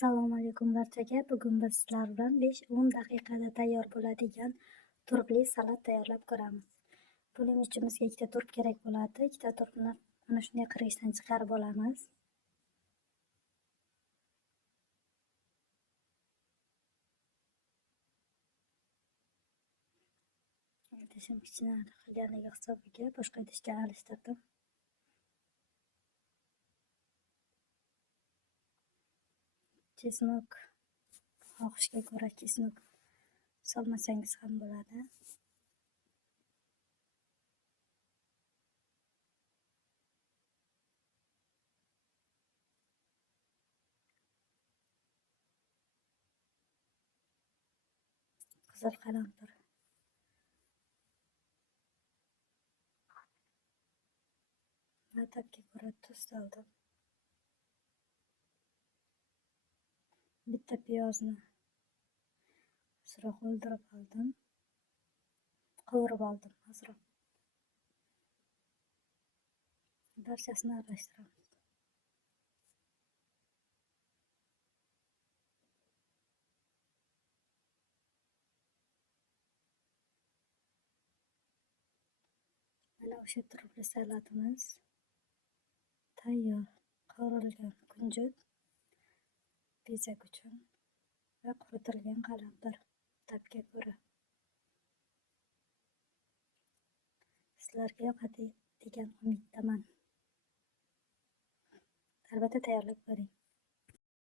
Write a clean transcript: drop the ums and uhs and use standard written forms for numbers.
Assalomu alaykum barchaga. Bugun biz sizlar bilan 5-10 daqiqada tayyor bo'ladigan turpli salat tayyorlab ko'ramiz. Buning uchun bizga ikkita turp kerak bo'ladi. Ikkita turpni mana shunday qirg'ichdan chiqarib olamiz. Idishim kichkina qilganligi hisobiga boshqa idishga alishtirdim. Chesnok, xohishga ko'ra chesnok solmasangiz ham bo'ladi. Qizil qalampir. Va tabga ko'ra tuz soldim. Bitta piyozni ozroq o'ldirib oldim. Qovurib oldim ozroq. Barchasini aralashtiramiz. Mana o'sha turpli salatimiz tayyor. Qovurilgan kunjut, bezak uchun va quritilgan qalampir tabga ko'ra. Sizlarga yoqadi degan umiddaman. Albatta tayyorlab ko'ring.